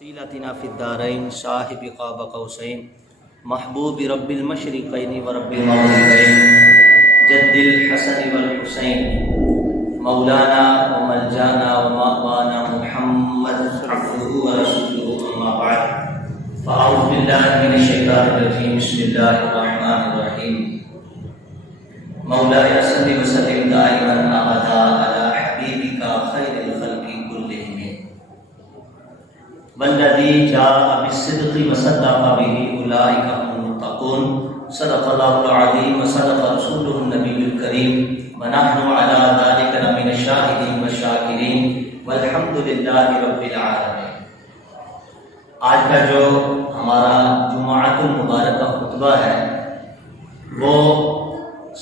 وسيلتنا في الدارين صاحب قاب قوسين محبوب رب المشرقين ورب المغربين جد الحسن والحسين مولانا وملجانا ومأوانا محمد عبده ورسوله أما بعد فأعوذ بالله من الشيطان الرجيم بسم الله الرحمن الرحيم مولاي صل وسلم دائما أبدا على حبيبك خير الخلق كلهم والذي جاء بالصدق وصدق به أولئك هم المتقون صدق الله العظيم وصدق رسوله النبي الكريم ونحن على ذلك لمن الشاهدين والشاكرين والحمد لله رب العالمين۔ آج کا جو ہمارا جمعۃ المبارک کا خطبہ ہے وہ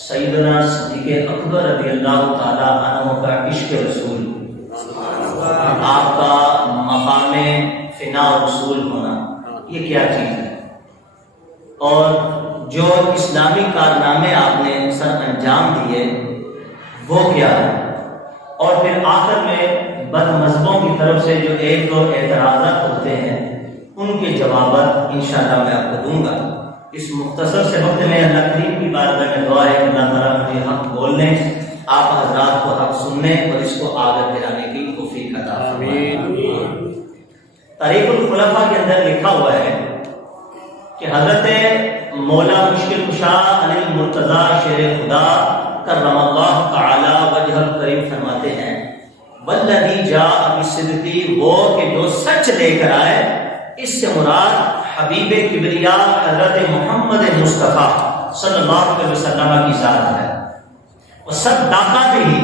سیدنا صدیق اکبر رضی اللہ تعالی عنہ کا عشق رسول، آپ کا مقام فنا رسول ہونا، یہ کیا چیز ہے، اور جو اسلامی کارنامے آپ نے سر انجام دیے وہ کیا ہے، اور پھر آخر میں بد مذہبوں کی طرف سے جو ایک دو اعتراضات ہوتے ہیں ان کے جوابات انشاءاللہ میں آپ کو دوں گا۔ اس مختصر سے وقت میں اللہ کریم کی بارگاہ میں دعا ہے کہ اللہ تعالیٰ مجھے حق بولنے، آپ حضرات کو حق سننے اور اس کو آگے پھیلانے کی توفیق عطا فرمائے۔ تاریخ الخلفاء کے اندر لکھا ہوا ہے کہ حضرت مولا مشکل کشا علی المرتضی شیر خدا کرم اللہ تعالی وجہ الکریم فرماتے ہیں والذی جاء بالصدق، وہ کہ جو سچ لے کر آئے، اس سے مراد حبیب کبریا حضرت محمد مصطفیٰ صلی اللہ علیہ وسلم کی ذات ہے، وصدق بھی،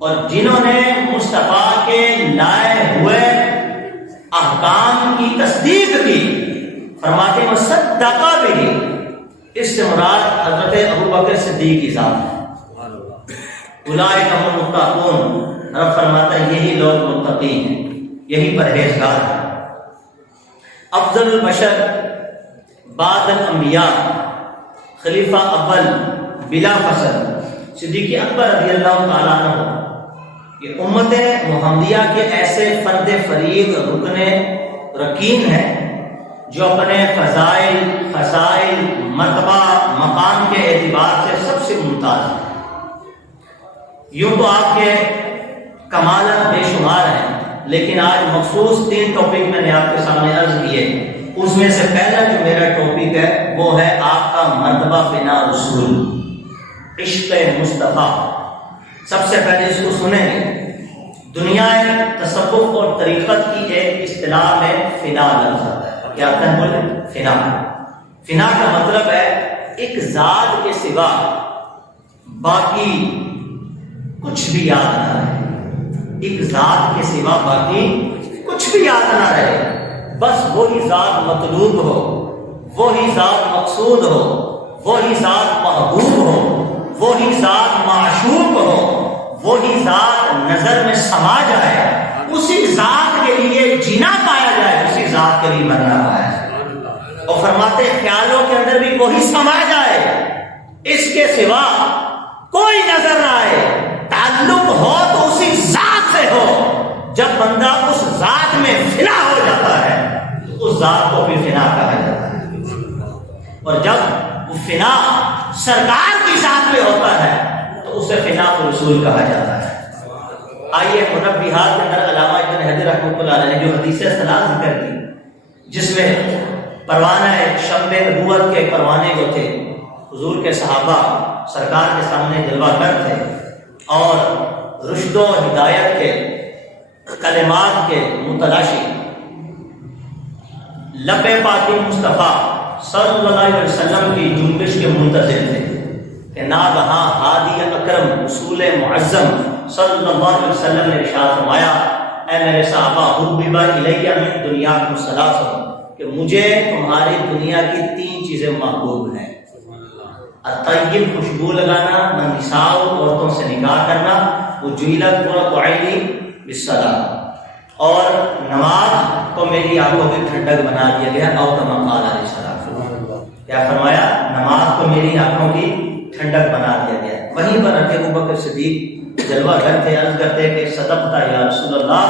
اور جنہوں نے مصطفیٰ کے لائے ہوئے احکام کی تصدیق کی، فرماتے ہیں وصدق بھی، اس سے مراد حضرت ابوبکر صدیق کی ذات ہے۔ اولئک هم المتقون، رب فرماتا ہے یہی لوگ متقی ہیں، یہی پرہیزگار ہیں۔ افضل البشر بعد الانبیاء، خلیفہ اول بلا فصل صدیق اکبر رضی اللہ تعالیٰ عنہ، یہ امت محمدیہ کے ایسے فرد فرید رکن رکین ہیں جو اپنے فضائل، خصائل، مرتبہ، مقام کے اعتبار سے سب سے ممتاز ہیں۔ یوں تو آپ کے کمالات بے شمار ہیں، لیکن آج مخصوص 3 ٹاپک میں نے آپ کے سامنے عرض کیے، اس میں سے پہلا جو میرا ٹاپک ہے وہ ہے آپ کا مرتبہ فنا رسول، عشق مصطفیٰ۔ سب سے پہلے اس کو سنیں گے۔ دنیا تصوف اور طریقت کی ایک اصطلاح میں فنا لفظ آتا ہے، کیا آتا ہے بولے؟ فنا۔ فنا کا مطلب ہے ایک ذات کے سوا باقی کچھ بھی یاد نہ رہے، ایک ذات کے سوا باقی کچھ بھی یاد نہ رہے، بس وہی ذات مطلوب ہو، وہی ذات مقصود ہو، وہی ذات محبوب ہو، وہی ذات معشوق ہو، وہی ذات نظر میں سما جائے، اسی ذات کے لیے جینا پایا جائے، اسی ذات کے لیے مرنا پایا جائے، اور فرماتے خیالوں کے اندر بھی وہی سما جائے، اس کے سوا کوئی نظر نہ آئے، تعلق ہو تو اسی ذات سے ہو۔ جب بندہ اس ذات میں فنا ہو جاتا ہے تو اس ذات کو بھی فنا کہا جاتا ہے، اور جب وہ فنا سرکار کی ذات میں ہوتا ہے تو اسے فنا رسول کہا جاتا ہے۔ آئیے منبہات کے اندر علامہ ابن حجر رحمۃ اللہ علیہ نے جو حدیث ثلاث ذکر کی، جس میں پروانہ شمع نبوت کے پروانے جو تھے، حضور کے صحابہ سرکار کے سامنے جلوہ گر تھے، اور رشد و ہدایت کے کلمات کے متلاشی لب پاک مصطفیٰ صلی اللہ علیہ وسلم کی جنبش کے منتظر تھے کہ ناگہاں ہادی اکرم رسول معظم صلی اللہ علیہ وسلم نے ارشاد فرمایا اے میرے صحابہ حبب الیہ من دنیاکم ثلاث، کہ مجھے تمہاری دنیا کی 3 چیزیں محبوب ہیں، الطیب خوشبو لگانا، نساء عورتوں سے نکاح کرنا، وجیلت قرۃ عینی بالصلاۃ، اور نماز کو میری آنکھوں کی ٹھنڈک بنا دیا گیا، او کما قال علیہ السلام، کیا فرمایا؟ نماز کو میری آنکھوں کی ٹھنڈک بنا دیا گیا۔ وہیں پر حضرت ابوبکر صدیق جلوہ کرتے عرض کرتے کہ صدقتا یا رسول اللہ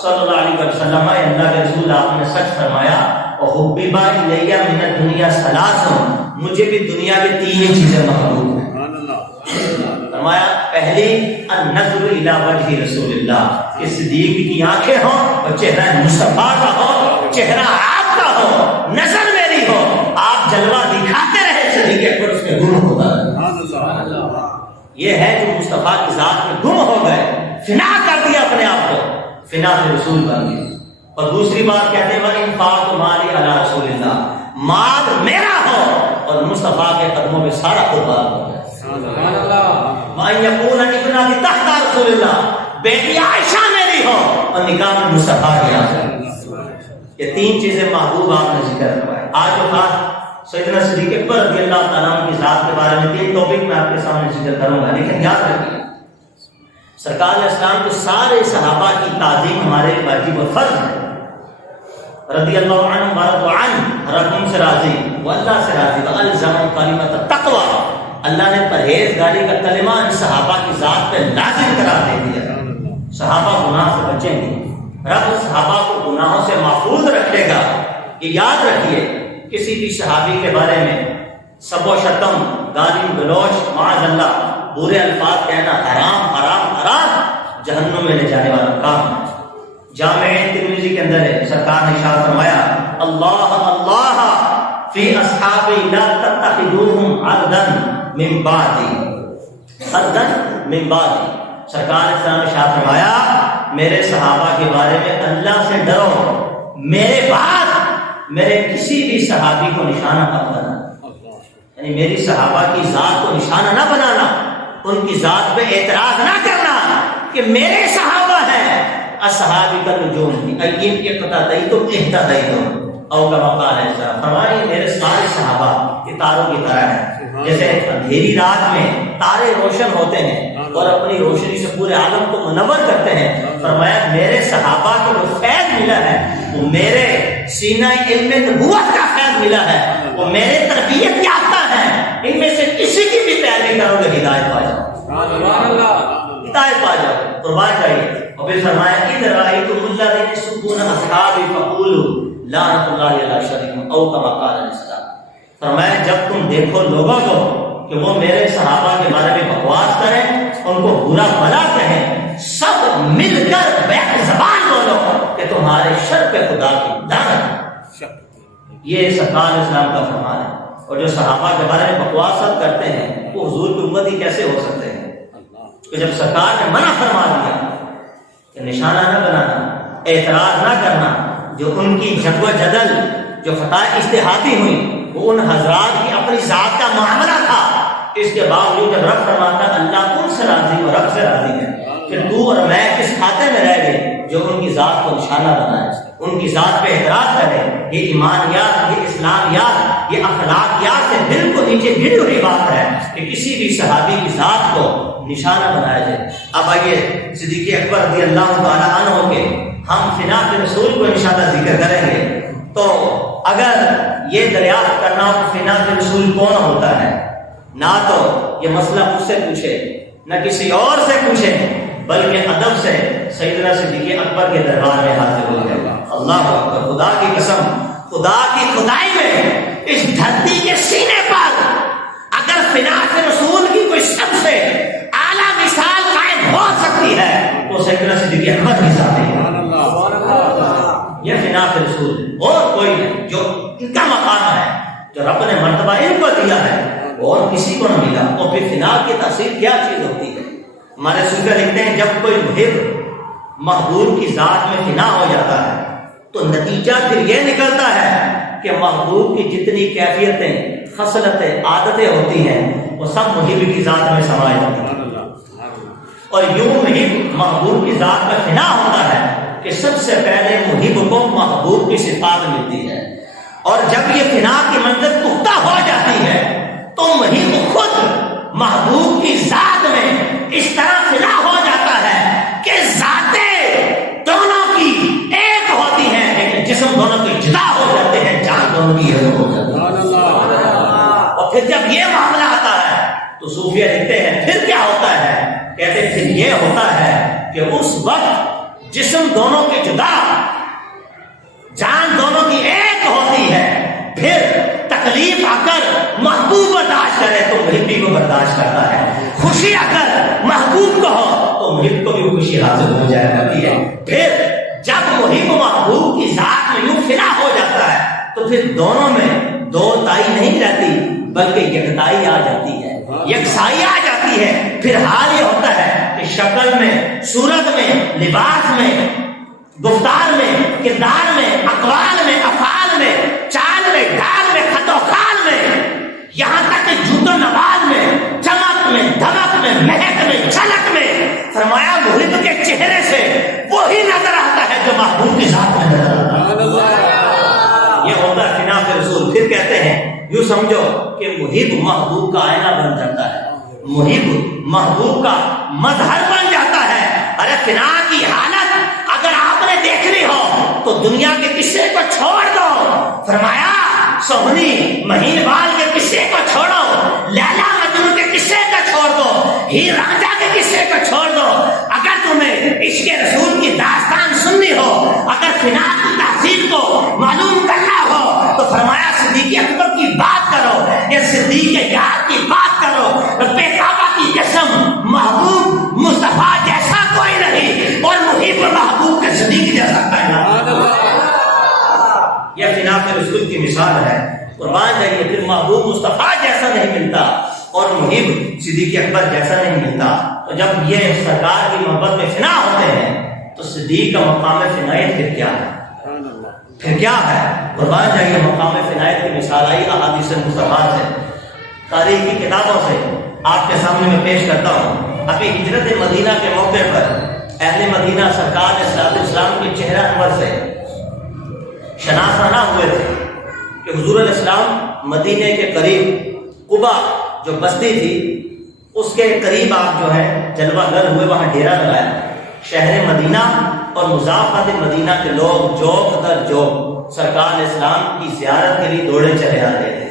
صلی اللہ علیہ وسلم، اللہ کے رسول آپ نے سچ فرمایا، وحببا الیہ من الدنیا ثلاث، مجھے بھی دنیا میں تین چیزیں محبوب ہیں۔ فرمایا پہلی النظر الی وجہ رسول اللہ، کہ صدیق کی آنکھیں ہوں اور چہرہ مصطفیٰ کا ہو، چہرہ آپ کا ہو، نظر میری ہو، آپ جلوہ دکھاتے رہے صدیق اکبر اس میں گم ہوتا ہے۔ یہ ہے جو مصطفیٰ کی ذات میں گم ہو گئے، فنا کر دیا اپنے آپ کو، فنا سے رسول بن گئے۔ اور دوسری بات کہتے ہیں وَإِنفَاقُ مَالِي عَلَىٰ رَسُولِ اللَّهِ، مال میرا ہو اور مصطفیٰ کے قدموں میں سارا قربان ہو جائے۔ وَأَن يَكُونَ ابْنَتِي تَحْتَ رَسُولِ اللَّهِ، بیٹی عائشہ میری ہو اور نکاح میں مصطفیٰ کیا جائے۔ یہ تین چیزیں محبوب آپ نے ذکر کروائی۔ آج جو خاص سیدنا صدیق اکبر رضی اللہ تعالیٰ عنہ کی ذات کے بارے میں تین ٹاپک میں آپ کے سامنے ذکر کروں گا، لیکن یاد رکھیے سرکار علیہ السلام کے سارے صحابہ کی تعظیم ہمارے واجب و فرض ہے۔ رضی اللہ عنہ ورضوا عنہ، رب ان سے راضی، وہ اللہ سے راضی، وَأَلْزَمَهُمْ كَلِمَةَ التَّقْوَىٰ، اللہ نے پرہیزگاری کا کلمہ ان صحابہ کی ذات پہ لازم قرار دے دیا۔ صحابہ گناہ سے بچیں گے، رب صحابہ کو گناہوں سے محفوظ رکھے گا۔ یہ یاد رکھیے کسی بھی صحابی کے بارے میں سب و شتم، گالی گلوچ، معاذ اللہ، برے الفاظ کہنا حرام حرام حرام، جہنم میں لے جانے والا کام ہے۔ جامع ترمذی کے اندر ہے، سرکار نے ارشاد فرمایا اللہ اللہ فی اصحابی لا تتخذوهم عرضا من بعدی، عرضا من بعدی، سرکار نے ارشاد فرمایا میرے صحابہ کے بارے میں اللہ سے ڈرو، میرے بعد میرے کسی بھی صحابی کو نشانہ نہ بنانا، یعنی میری صحابہ کی ذات کو نشانہ نہ بنانا، ان کی ذات پہ اعتراض نہ کرنا کہ میرے صحابہ ہیں، اصحابی کا نجوم تھی اییم اقتدیتم اہتدیتم، او کما قال علیہ السلام، فرمائے میرے سارے صحابہ ستاروں کی طرح ہیں، جیسے اندھیری رات میں تارے روشن ہوتے ہیں اور اپنی روشنی سے پورے عالم کو منور کرتے ہیں، فرمایا میرے صحابہ کو جو فیض ملا ہے وہ میرے سینہ علم نبوت کا فیض ملا ہے، وہ میرے تربیت یافتہ ہیں، ان میں سے کسی کی بھی پیروی کرو گے ہدایت پا جاؤ، ہدایت پا جاؤ، قربان جائیے۔ اور پھر فرمایا اذ رأیتم الذین یسبون اصحابی فقولوا لعنۃ اللہ علی شرهم، او کما قال علیہ السلام، فرمایا جب تم دیکھو لوگوں کو کہ وہ میرے صحابہ کے بارے میں بکواس کریں، ان کو برا بھلا کہیں، سب مل کر بیک زبان بولو کہ تمہارے شر پہ خدا کی لعنت۔ یہ سرکار اسلام کا فرمان ہے۔ اور جو صحابہ کے بارے میں بکواس کرتے ہیں وہ حضور کی امتی کیسے ہو سکتے ہیں؟ کہ جب سرکار نے منع فرما دیا کہ نشانہ نہ بنانا، اعتراض نہ کرنا، جو ان کی جد و جدل، جو خطائیں اجتہادی ہوئی وہ ان حضرات کی اپنی ذات کا معاملہ تھا، اس کے باوجود جب رب فرماتا اللہ ان سے راضی اور رب سے راضی ہے، پھر تو اور میں کس کھاتے میں رہ گئے جو ان کی ذات کو نشانہ بنائے، ان کی ذات پہ اعتراض کرے۔ یہ ایمانیات، یہ اسلامیات، یہ اخلاقیات سے دل کو نیچے گری ہوئی بات ہے کہ کسی بھی صحابی کی ذات کو نشانہ بنایا جائے۔ اب آئیے صدیق اکبر رضی اللہ تعالیٰ عنہ کے ہم فنا کے رسول کو انشاءاللہ ذکر کریں گے۔ تو اگر یہ دریافت کرنا ہو کہ فنا کے رسول کون ہوتا ہے، نہ تو یہ مسئلہ مجھ سے پوچھے نہ کسی اور سے پوچھے، بلکہ ادب سے سیدنا صدیق اکبر کے دربار میں حاضر ہو گئے۔ اللہ اکبر، خدا کی قسم، خدا کی خدائی میں اس دھرتی کے سینے پر اگر فنا کے رسول کی کوئی سب سے اعلیٰ مثال قائم ہو سکتی ہے تو سیدنا صدیق اکبر کی ذات ہے۔ یہ فنا کے رسول اور کوئی نہیں، جو ان کا مقام ہے، جو رب نے مرتبہ ان کو دیا ہے، اور کسی کو نہ ملا۔ اور پھر فنا کی تاثیر کیا چیز ہوتی ہے؟ ہمارے صوفیہ لکھتے ہیں جب کوئی محب محبوب کی ذات میں فنا ہو جاتا ہے تو نتیجہ پھر یہ نکلتا ہے کہ محبوب کی جتنی کیفیتیں، خصلتیں، عادتیں ہوتی ہیں وہ سب محب کی ذات میں سما جاتی ہیں۔ اور یوں محب محبوب کی ذات میں فنا ہوتا ہے کہ سب سے پہلے محب کو محبوب کی صفات ملتی ہے، اور جب یہ فنا کی منزل پختہ ہو جاتی ہے تو محب خود محبوب کی ذات میں اس طرح فنا ہو جاتا ہے کہ ذاتیں دونوں کی ایک ہوتی ہیں لیکن جسم دونوں کے جدا ہو جاتے ہیں، جان دونوں کی ایک ہو جاتی ہے۔ اور پھر جب یہ معاملہ آتا ہے تو صوفیہ لکھتے ہیں پھر کیا ہوتا ہے؟ کہتے ہیں پھر یہ کہ اس وقت جسم دونوں کے جدا، جان دونوں کی ایک ہوتی ہے، پھر تکلیف آ کر محبوب برداشت کرے تو محبی کو برداشت کرتا ہے، خوشی آ کر محبوب کو ہو تو محب کو بھی خوشی حاصل ہو جائے کرتی ہے۔ پھر جب محب محبوب کی ذات میں یوں فنا ہو جاتا ہے تو پھر دونوں میں دو تائی نہیں رہتی بلکہ یکتائی آ جاتی ہے، یکسائی آ جاتی ہے۔ پھر حال یہ ہوتا ہے کہ شکل میں، صورت میں، لباس میں، گفتار میں، کردار میں، اقوال میں، افعال میں، چال میں، ڈال میں، خط و خال میں، یہاں تک کہ جوت و نواز میں، چمک میں، دھمک میں، مہک میں، جھلک میں، فرمایا محب کے چہرے سے وہی نظر آتا ہے جو محبوب کی ذات میں نظر آتا ہے۔ یہ ہوتا ہے فنا کے رسول۔ پھر کہتے ہیں یوں سمجھو کہ محب محبوب کا آئینہ بن جاتا ہے، محب محبوب کا مظہر بن جاتا ہے۔ ارے فنا کی حالت اگر آپ نے دیکھنی ہو تو دنیا کے قصے کو چھوڑ دو، فرمایا سوہنی مہین بال کے قصے کو چھوڑو، لیلا مجنون کے قصے کو چھوڑ دو، ہیر رانجھا کے قصے کو چھوڑ دو، اگر تمہیں عشق رسول کی داستان سننی ہو، اگر فنا کی تحصیل کو معلوم کرنا ہو تو فرمایا صدیق اکبر کی بات کرو، یا صدیق یار کی بات کرو، رب کعبہ کی قسم محبوب مصطفیٰ جیسا کوئی نہیں اور محب محبوب کے صدیق جیسا کائنات۔ یہ فنا کے رسول کی مثال ہے، قربان جائیے۔ پھر محبوب مصطفیٰ جیسا نہیں ملتا اور محب صدیق اکبر جیسا نہیں ملتا، تو جب یہ سرکار کی محبت میں فنا ہوتے ہیں تو صدیق کا مقام فنائیت پھر کیا ہے؟ پھر کیا ہے؟ قربان جائیے، مقام فنائیت کی مثال آئی احادیث مصطفیٰ سے، تاریخ کی کتابوں سے آپ کے سامنے میں پیش کرتا ہوں۔ ابھی ہجرت مدینہ کے موقع پر اہل مدینہ سرکار اسلام کے چہرہ انور سے شناسانہ ہوئے تھے کہ حضور علیہ السلام مدینے کے قریب قبا جو بستی تھی اس کے قریب آپ جو ہے جلوہ گر ہوئے، وہاں ڈیرا لگایا۔ شہر مدینہ اور مضافات مدینہ کے لوگ جوق در جوق سرکار اسلام کی زیارت کے لیے دوڑے چلے آ رہے تھے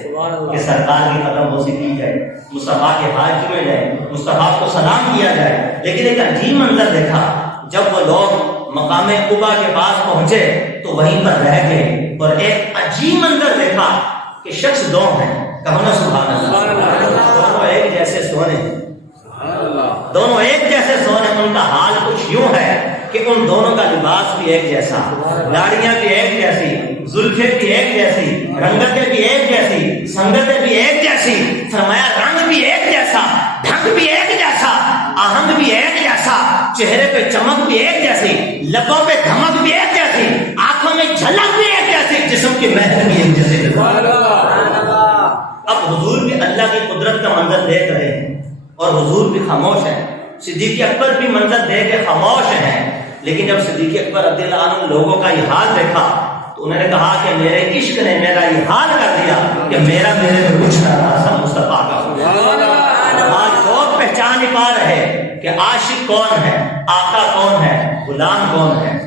کہ سرکار کی قدم بوسی کی جائے، مصطفیٰ کے ہاتھ چھوئے جائے، مصطفیٰ کو سلام کیا جائے۔ لیکن ایک عجیب منظر دیکھا، جب وہ لوگ مقام قبا کے پاس پہنچے تو وہیں پر رہ گئے، اور ایک عجیب منظر دیکھا کہ شخص دو ہیں، کہو نا سبحان اللہ، دونوں ایک جیسے سونے، دونوں ایک جیسے سونے۔ ان کا حال کچھ یوں ہے کہ ان دونوں کا لباس بھی ایک جیسا، داڑیاں بھی ایک جیسی، زلفیں بھی ایک جیسی، رنگتیں بھی ایک جیسی، سنگتیں بھی ایک جیسی، فرمایا رنگ بھی ایک جیسا، ڈھنگ بھی ایک جیسا، آہنگ بھی ایک جیسا، چہرے پہ چمک بھی ایک جیسی، لبوں پہ دھمک بھی ایک جیسی، آنکھوں میں جھلک بھی ایک جیسی، جسم کی مہک بھی ایک جیسی۔ اب حضور بھی اللہ کی قدرت کا منظر دیکھ رہے ہیں اور حضور بھی خاموش ہے، صدیق اکبر بھی منظر دیکھ کے خاموش ہیں۔ لیکن جب صدیق اکبر رضی اللہ عنہ لوگوں کا یہ حال دیکھا تو انہوں نے کہا کہ میرے عشق نے میرا یہ حال کر دیا کہ میرا میرے میں کچھ نہ رہا، سب مصطفیٰ کا ہوا۔ آج لوگ پہچان نہیں پا رہے کہ عاشق کون ہے، آقا کون ہے، غلام کون ہے،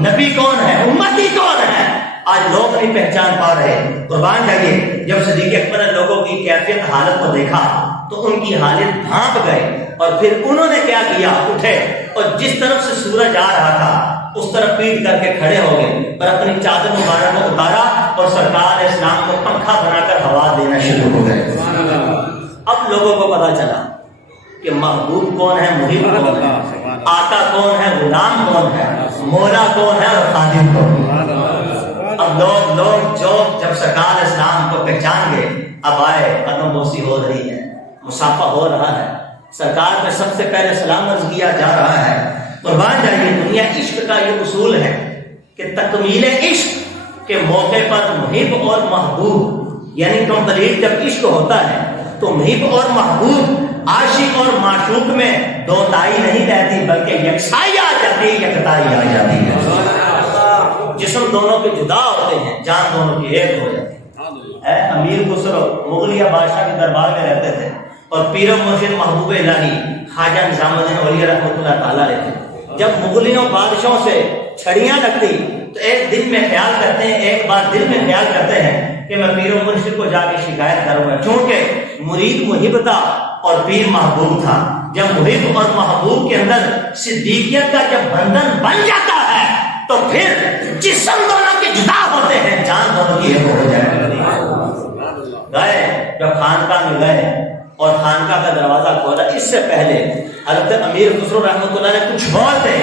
نبی کون ہے، امتی کون ہے، آج لوگ نہیں پہچان پا رہے۔ قربان جائیے، جب صدیق اکبر نے لوگوں کی کیفیت حالت کو دیکھا تو ان کی حالت بھانپ گئے، اور پھر انہوں نے کیا کیا، اٹھے اور جس طرف سے سورج آ رہا تھا اس طرف پیٹ کر کے کھڑے ہو گئے اور اپنی چادر مبارک کو اتارا اور سرکار اسلام کو پنکھا بنا کر ہوا دینا شروع ہو گئے۔ اب لوگوں کو پتا چلا کہ محبوب کون ہے، محب کون ہے، آقا کون ہے، غلام کون ہے، مولا کون ہے اور خادم کون ہے۔ اب لوگ جو جب سرکار اسلام کو پہچان گئے، اب آئے، قدم بوسی ہو رہی ہے، مصافحہ ہو رہا ہے، سرکار میں سب سے پہلے سلام عرض کیا جا رہا ہے۔ قربان جائیے، دنیا عشق کا یہ اصول ہے کہ تکمیل عشق کے موقع پر محب اور محبوب، یعنی کمپلیٹ جب عشق ہوتا ہے تو محب اور محبوب، عاشق اور معشوق میں دو تائی نہیں رہتی بلکہ یکسائی آ جاتی ہے، یکتائی آ جاتی ہے۔ جسم دونوں کے جدا ہوتے ہیں، جان دونوں کی ایک ہو جاتی ہے۔ امیر خسرو مغلیہ بادشاہ کے دربار میں رہتے تھے اور پیر و مرشد محبوب الہی خواجہ نظام الدین اولیاء رحمۃ اللہ تعالیٰ رہتے۔ جب مغلیوں بادشاہوں سے چھڑیاں لگتی تو ایک دن میں خیال کرتے ہیں، ایک بار دل میں خیال کرتے ہیں کہ میں پیر و مرشد کو جا کے شکایت کروں گا، چونکہ مرید محب تھا اور پیر محبوب تھا۔ جب محب اور محبوب کے اندر صدیقیت کا جب بندھن بن جاتا ہے تو پھر جسم دونوں کے جدا ہوتے ہیں، جان دونوں کی ایک ہو جائے۔ گئے جب خانقاہ میں گئے اور خانقاہ کا دروازہ کھولا، اس سے پہلے حضرت امیر خسرو رحمۃ اللہ نے کچھ اور تھے،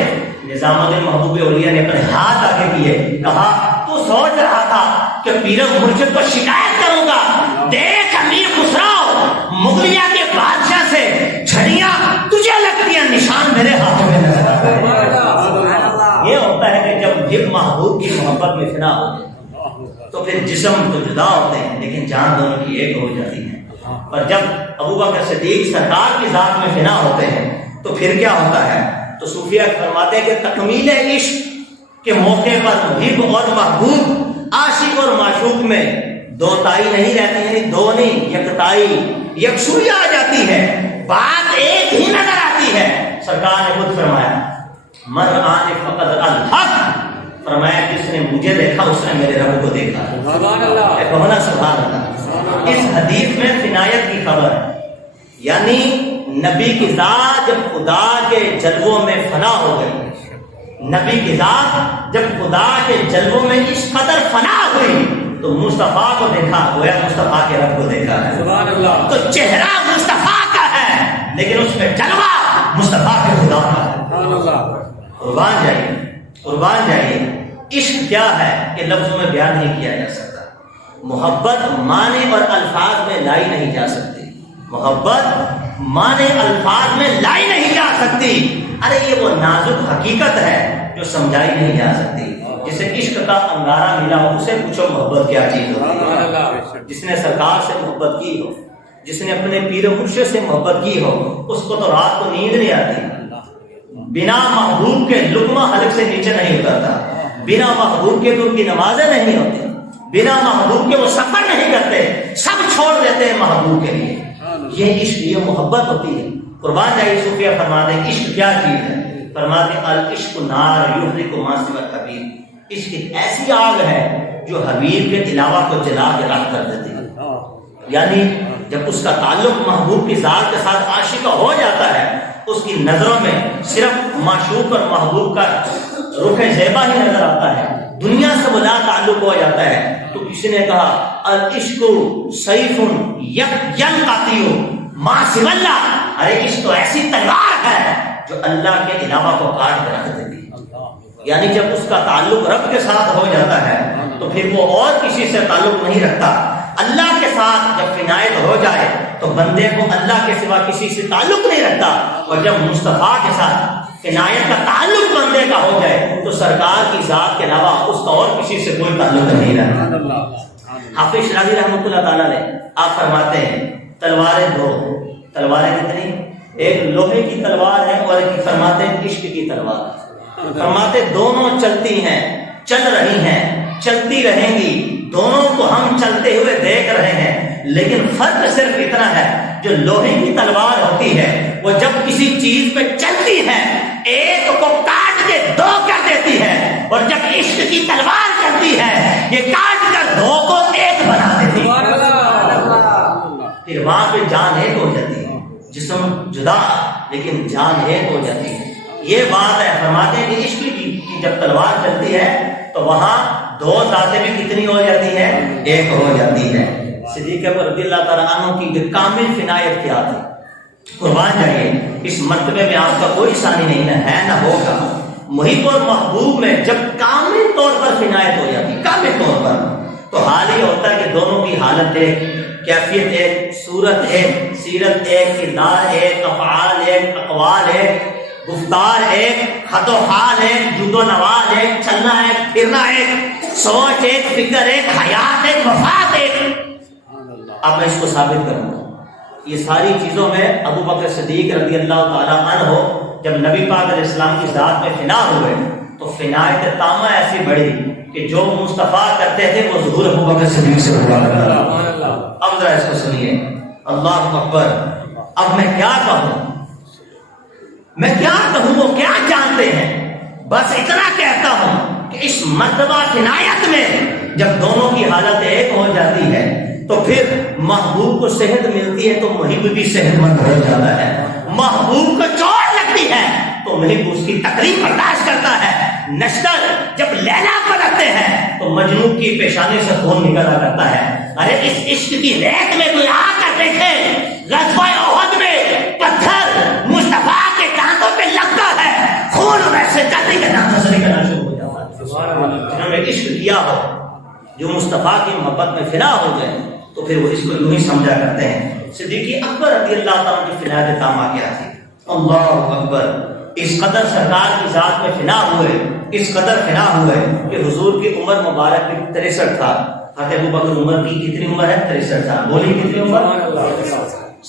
نظام الدین محبوب اولیاء نے اپنے ہاتھ آگے کیے، کہا تو سوچ رہا تھا کہ پیر مرشد کو شکایت کروں گا، دیکھ امیر خسرو، مغلیہ کے بادشاہ سے چھڑیاں تجھے لگتی ہیں، نشان میرے ہاتھوں میں نظر آتا ہے۔ یہ ہوتا ہے کہ جب بھی محبوب کی محبت میں فنا ہو تو پھر جسم تو جدا ہوتے ہیں لیکن جان دونوں کی ایک ہو جاتی ہے۔ اور جب ابو بکر صدیق سرکار کی ذات میں فنا ہوتے ہیں تو پھر کیا ہوتا ہے؟ تو صوفیہ فرماتے ہیں کہ تکمیل عشق کے موقع پر محب اور محبوب، عاشق اور معشوق میں دو تائی نہیں رہتی، یعنی دو نہیں، یکتائی، یکسوئی آ جاتی ہے، بات ایک ہی نظر آتی ہے۔ سرکار نے خود فرمایا من آن فقط الحق، فرمایا جس نے مجھے دیکھا اس نے میرے رب کو دیکھا۔ سبحان اللہ، کہنا سبحان اللہ۔ اس حدیث میں فنایت کی خبر ہے، یعنی نبی کی ذات جب خدا کے جلووں میں فنا ہو گئی، نبی کی ذات جب خدا کے جلووں میں اس قدر فنا ہوئی تو مصطفیٰ کو دیکھا، گویا مصطفیٰ کے رب کو دیکھا ہے۔ سبحان اللہ۔ تو چہرہ مصطفیٰ کا ہے لیکن اس میں جلوہ مصطفیٰ کے خدا کا ہے۔ سبحان اللہ۔ قربان جائیے، قربان جائیے۔ عشق کیا ہے کہ لفظوں میں بیان نہیں کیا جا سکتا، محبت معنی اور الفاظ میں لائی نہیں جا سکتی، محبت معنی الفاظ میں لائی نہیں جا سکتی۔ ارے یہ وہ نازک حقیقت ہے جو سمجھائی نہیں جا سکتی۔ جسے عشق کا انگارہ ملا ہو اسے پوچھو محبت کیا چیز ہوتی ہے۔ جس نے سرکار سے محبت کی ہو، جس نے اپنے پیر مرشد سے محبت کی ہو، اس کو تو رات کو نیند نہیں آتی، بنا محبوب کے لقمہ حلق سے نیچے نہیں اترتا، بنا محبوب کے تو ان کی نمازیں نہیں ہوتی، بنا محبوب کے وہ سفر نہیں کرتے، سب چھوڑ دیتے ہیں محبوب کے لیے۔ یہ عشق، یہ محبت ہوتی ہے۔ قربان جائیے، صوفیہ فرماتے ہیں عشق کیا چیز ہے؟ فرماتے ہیں العشق نار یحرق ما سوى الحبیب، عشق ایک ایسی آگ ہے جو حبیب کے علاوہ کو جلا کے راکھ کر دیتی ہے۔ یعنی جب اس کا تعلق محبوب کی ذات کے ساتھ عاشق کا ہو جاتا ہے، اس کی نظروں میں صرف معشوق اور محبوب کا رخ زیبا ہی نظر آتا ہے، دنیا سے وہ لا تعلق ہو جاتا ہے۔ تو کسی نے کہا العشق سیف ینقطع ما سوى اللہ، ارے عشق تو ایسی تلوار ہے جو اللہ کے علاوہ کو کاٹ کے رکھ دیتی ہے۔ یعنی جب اس کا تعلق رب کے ساتھ ہو جاتا ہے تو پھر وہ اور کسی سے تعلق نہیں رکھتا۔ اللہ کے ساتھ جب عنایت ہو جائے تو بندے کو اللہ کے سوا کسی سے تعلق نہیں رکھتا، اور جب مصطفیٰ کے ساتھ عنایت کا تعلق بندے کا ہو جائے تو سرکار کی ذات کے علاوہ اس کا اور کسی سے کوئی تعلق نہیں رہتا۔ حافظ شیرازی رحمۃ اللہ تعالیٰ نے آپ فرماتے ہیں تلواریں دو، تلواریں کتنی؟ ایک لوہے کی تلوار ہے اور ایک فرماتے ہیں عشق کی تلوار۔ فرماتے دونوں چلتی ہیں، چل رہی ہیں، چلتی رہیں گی، دونوں کو ہم چلتے ہوئے دیکھ رہے ہیں، لیکن فرق صرف اتنا ہے جو لوہے کی تلوار ہوتی ہے وہ جب کسی چیز پہ چلتی ہے ایک کو کاٹ کے دو کر دیتی ہے، اور جب عشق کی تلوار چلتی ہے یہ کاٹ کر دو کو ایک بنا دیتی ہے۔ پھر وہاں پہ جان ایک ہو جاتی ہے، جسم جدا لیکن جان ایک ہو جاتی ہے۔ یہ بات ہے، فرماتے ہیں کہ عشق کی جب تلوار چلتی ہے تو وہاں دو ذاتیں بھی کتنی ہو جاتی ہیں؟ ایک ہو جاتی ہے۔ صدیق اکبر رضی اللہ تعالیٰ عنہ کی کامل فنایت کیا تھی؟ قربان جائیے، اس مرتبے میں آپ کا کوئی ثانی نہیں ہے نہ ہوگا۔ محب اور محبوب میں جب کامل طور پر فنایت ہو جاتی، کامل طور پر، تو حال یہ ہوتا ہے کہ دونوں کی حالت ایک، کیفیت ایک، صورت ایک، سیرت ایک، کردار ایک، افعال ایک، اقوال ایک، گفتار ایک، خط و حال ایک، جد و نواز ایک، چلنا ایک، پھرنا ایک، سوچ ایک، فکر ایک، حیات ایک، وفات ایک۔ اب میں اس کو ثابت کروں گا، یہ ساری چیزوں میں ابو بکر صدیق رضی اللہ تعالیٰ عنہ جب نبی پاک علیہ السلام کی ذات میں فنا ہوئے تو فنایت تامہ ایسی بڑھی کہ جو مصطفیٰ کرتے تھے وہ ظہور ابو بکر صدیق سے ہوا کرتا تھا۔ اب ذرا اس کو سنیے، اللہ اکبر۔ اب میں کیا کہوں، میں کیا کہوں، وہ کیا جانتے ہیں، بس اتنا کہتا ہوں کہ اس مرتبہ عنایت میں جب دونوں کی حالت ایک ہو جاتی ہے تو پھر محبوب کو صحت ملتی ہے تو محب بھی صحت مند ہو جاتا ہے، محبوب کو چوٹ لگتی ہے تو محب اس کی تکلیف برداشت کرتا ہے. نشتر جب لیلا کو رکھتے ہیں تو مجنون کی پیشانی سے خون نکلا کرتا ہے. ارے اس عشق کی ریت میں کوئی آ کر دیکھے غزوہ احد میں پتھر مصطفیٰ کے دانتوں پہ لگتا ہے, خون ویسے کرنے کے دانتوں سے نکلنا شروع ہو جاتا ہے. جنہوں نے عشق کیا ہو, جو مصطفیٰ کی محبت میں فنا ہو گئے, تو پھر وہ اس کو یوں ہی سمجھا کرتے ہیں. صدیق اکبر رضی اللہ تعالیٰ کی فنا تامہ کیا تھی؟ اللہ اکبر, اس قدر سرکار کی ذات میں فنا ہوئے, اس قدر فنا ہوئے کہ حضور کی عمر مبارک بھی 63 تھا. حضرت ابوبکر عمر کی کتنی عمر ہے؟ 63 سال. بولی کتنی عمر؟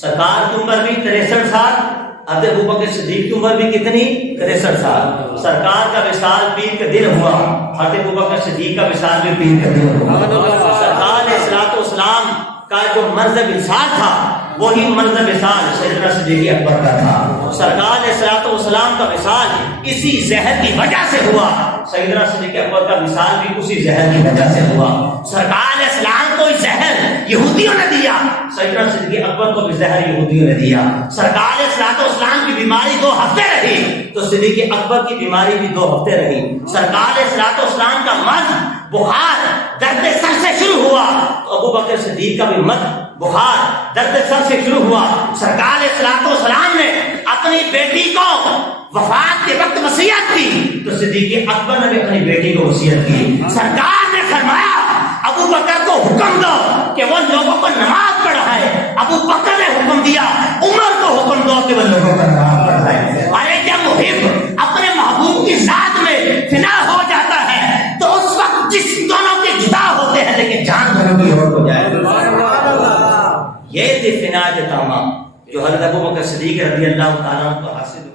سرکار کی عمر بھی 63 سال. حضرت ابوبکر صدیق کی عمر بھی کتنی؟ 63 سال. سرکار کا وصال پیر کے دن ہوا, حضرت ابوبکر صدیق کا وصال بھی پیر کے دن ہوا. سرکار علیہ الصلوۃ والسلام کا جو منظر وصال تھا وہی منظر وصال سیدنا صدیق اکبر کا تھا. سرکار علیہ الصلوۃ والسلام کا وصال اسی زہر کی وجہ سے ہوا, سیدنا صدیق اکبر کا وصال بھی اسی زہر کی وجہ سے ہوا. سرکار علیہ السلام کو زہر یہودیوں نے دیا, سیدنا صدیق اکبر کو بھی زہر یہودیوں نے دیا. سرکار علیہ الصلوۃ والسلام کی بیماری 2 ہفتے رہی تو صدیق اکبر کی بیماری بھی 2 ہفتے رہی. سرکار علیہ الصلوۃ والسلام کا مرض بخار درد سر سے شروع ہوا تو ابوبکر صدیق کا بھی مرض بخار درد سر سے شروع ہوا. سرکار علیہ الصلوۃ والسلام نے اپنی بیٹی کو وفات کے وقت وصیت کی تو صدیق اکبر نے بھی اپنی بیٹی کو وصیت کی. سرکار نے فرمایا ابو بکر کو حکم دو کہ وہ لوگوں کو نماز پڑھائے. ابو بکر نے حکم دیا عمر کو حکم دو کہ وہ لوگوں کو نماز پڑھائے. ارے جب محب اپنے محبوب کی ذات میں فنا ہو جاتا ہے تو اس وقت جس دونوں کے جدا ہوتے ہیں لیکن جان دونوں کی اور ہو جائے. یہ تھی فنا تامہ جو حضرت ابوبکر صدیق رضی اللہ تعالیٰ کو حاصل